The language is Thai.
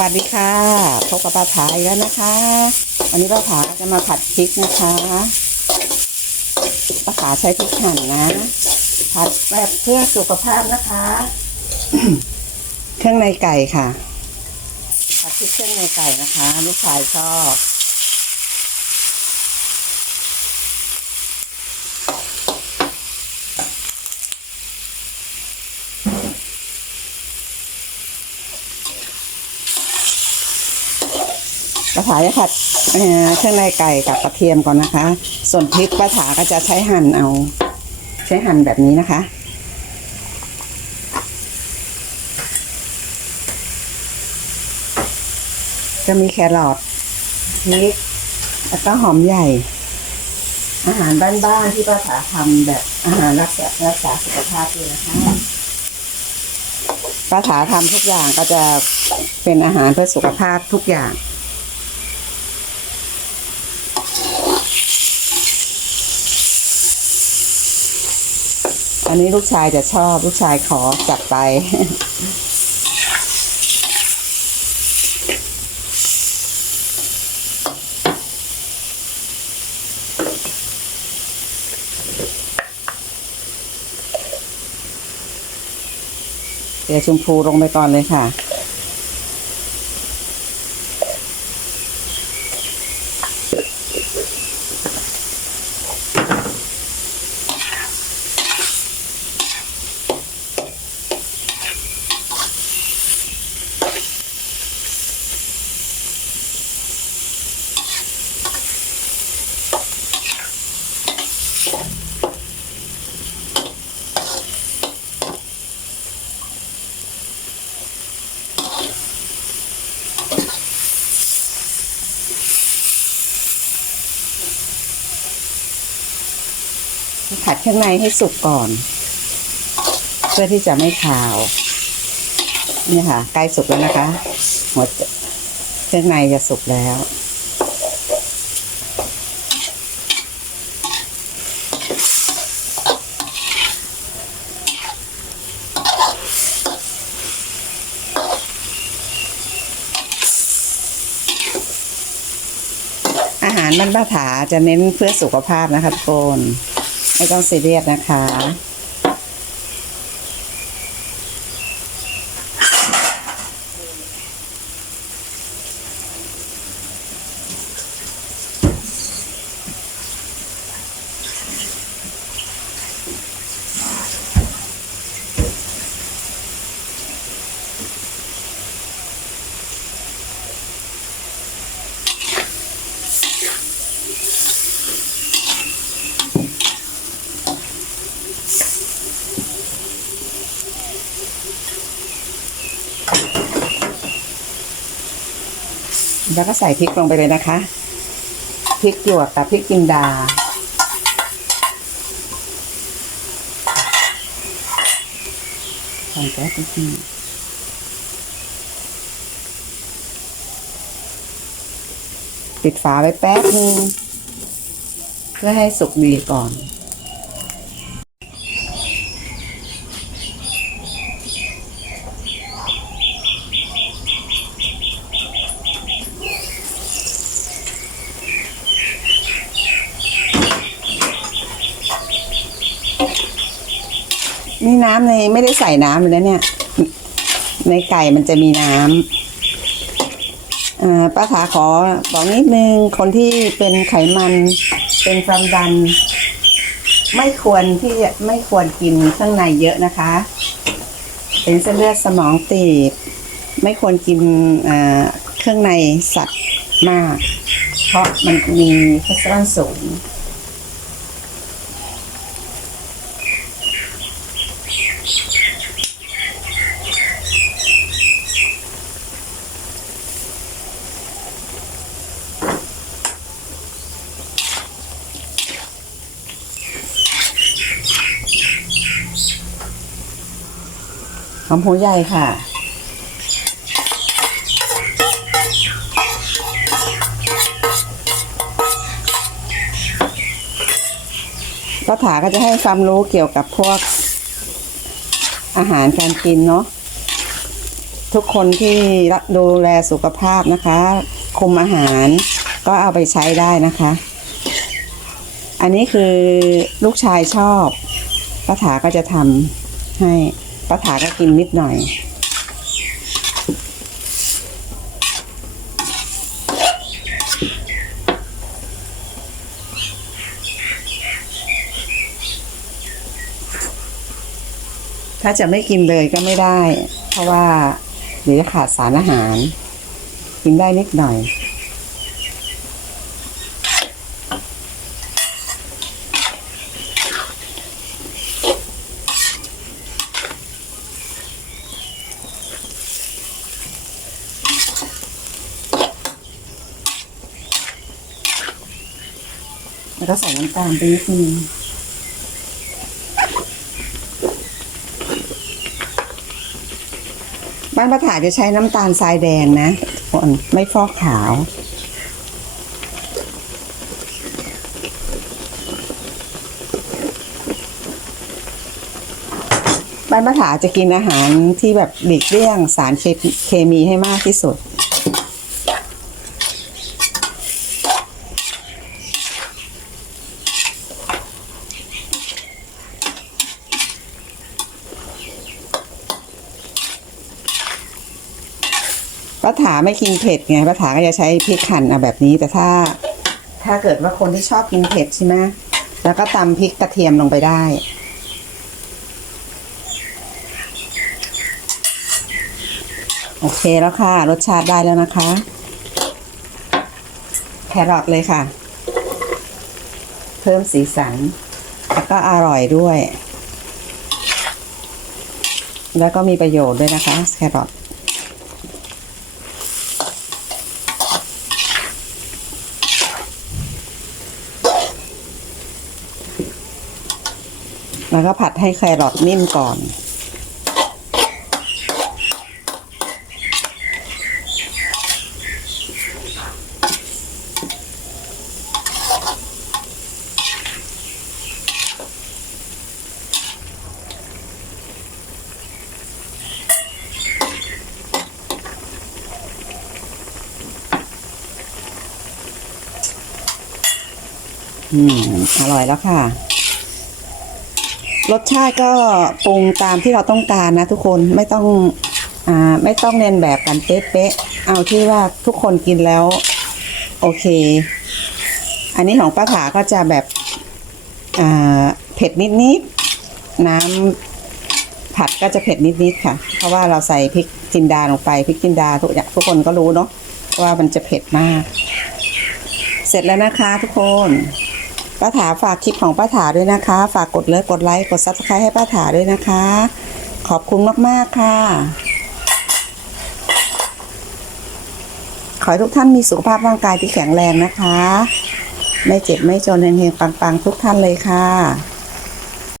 วัสดีค่ะพบกับป้าผาอีกแล้วนะคะ วันนี้ป้าผาจะมาผัดพริกนะคะป้าผาใช้พริกหั่นนะ ผัดแบบเพื่อสุขภาพนะคะ เครื่องในไก่ค่ะ ผัดพริกเครื่องในไก่นะคะ ลูกชายชอบ ถาจะผัดเครื่องในไก่กับกระเทียมก่อนนะคะ ส่วนพริกป้าถาก็จะใช้หั่นเอา ใช้หั่นแบบนี้นะคะ จะมีแครอทพริกแล้วก็หอมใหญ่ อาหารบ้านๆที่ป้าถาทำแบบอาหารรักษารักษาสุขภาพด้วยนะคะป้าถาทำทุกอย่างก็จะเป็นอาหารเพื่อสุขภาพทุกอย่าง อันนี้ลูกชายจะชอบลูกชายขอจัดไป เดี๋ยวชมพูลงไปก่อนเลยค่ะ ผัดเครื่องในให้สุกก่อน เพื่อที่จะไม่ขาวนี่ค่ะใกล้สุกแล้วนะคะหมดเครื่องในจะสุกแล้ว อาหารบ้านป้าถาจะเน้นเพื่อสุขภาพนะคะทุกคน ไม่ต้องซีเรียดนะคะ แล้วก็ใส่พริกลงไปเลยนะคะพริกหยวกกับพริกจินดา ใส่แก๊สจริงปิดฝาไว้แป๊บนึงเพื่อให้สุกดีก่อน นี่น้ำในไม่ได้ใส่น้ำเลยนะเนี่ย ในไก่มันจะมีน้ำอ่าป้าขาขอบอกนิดนึงคนที่เป็นไขมันเป็นความดัน ไม่ควรที่จะไม่ควรกินข้างในเยอะนะคะ เป็นเส้นเลือดสมองตีบ ไม่ควรกินเครื่องในสัตว์มาก เพราะมันมีคอเลสเตอรอลสูง อมหัวใหญ่ค่ะ ป้าถาก็จะให้ความรู้เกี่ยวกับพวกอาหารการกินเนาะทุกคนที่ดูแลสุขภาพนะคะ คุมอาหารก็เอาไปใช้ได้นะคะ อันนี้คือลูกชายชอบป้าถาก็จะทำให้ ป้าถาก็กินนิดหน่อย ถ้าจะไม่กินเลยก็ไม่ได้ เพราะว่าเดี๋ยวจะขาดสารอาหาร กินได้นิดหน่อย แล้วก็ใส่น้ำตาลไปนิดนึงบ้านป้าถาจะใช้น้ำตาลทรายแดงนะคนไม่ฟอกขาว บ้านป้าถาจะกินอาหารที่แบบหลีกเลี่ยงสารเคเคมีให้มากที่สุด ไม่กินเผ็ดไงป้าถาก็จะใช้พริกหั่นเอาแบบนี้ แต่ถ้า ถ้าเกิดว่าคนที่ชอบกินเผ็ดใช่ไหมแล้วก็ตำพริกกระเทียมลงไปได้โอเคแล้วค่ะ รสชาติได้แล้วนะคะ แครอทเลยค่ะ เพิ่มสีสัน แล้วก็อร่อยด้วย แล้วก็มีประโยชน์ด้วยนะคะ แครอท แล้วก็ผัดให้แครอทนิ่มก่อนอืม อร่อยแล้วค่ะ รสชาติก็ปรุงตามที่เราต้องการนะทุกคนไม่ต้องอ่าไม่ต้องเรียนแบบกันเป๊ะๆเอาที่ว่าทุกคนกินแล้ว โอเค อันนี้ของป้าถาก็จะแบบอ่าเผ็ดนิดๆน้ำผัดก็จะเผ็ดนิดๆค่ะ เพราะว่าเราใส่พริกจินดาลงไปพริกจินดาทุกอย่างทุกคนก็รู้เนาะว่ามันจะเผ็ดมาก เสร็จแล้วนะคะทุกคน ป้าถาฝากคลิปของป้าถาด้วยนะคะ ฝากกดเลิฟกดไลค์กดซับสไครต์ให้ป้าถาด้วยนะคะ ขอบคุณมากๆค่ะ ขอให้ทุกท่านมีสุขภาพร่างกายที่แข็งแรงนะคะ ไม่เจ็บไม่จนเฮงๆปังๆ ทุกท่านเลยค่ะ